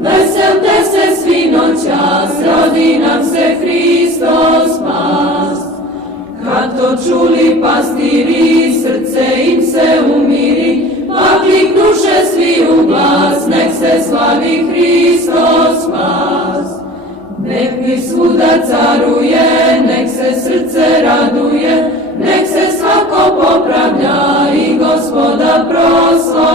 veselte se svi noćas, rodi nam se Hristos spas. Kad to čuli pastiri, srce im se umiri, pa kliknuše svi u glas, nek se slavi Hristos spas. Nek mi svuda caruje, nek se srce raduje, nek se svako popravlja i Gospoda proslavi.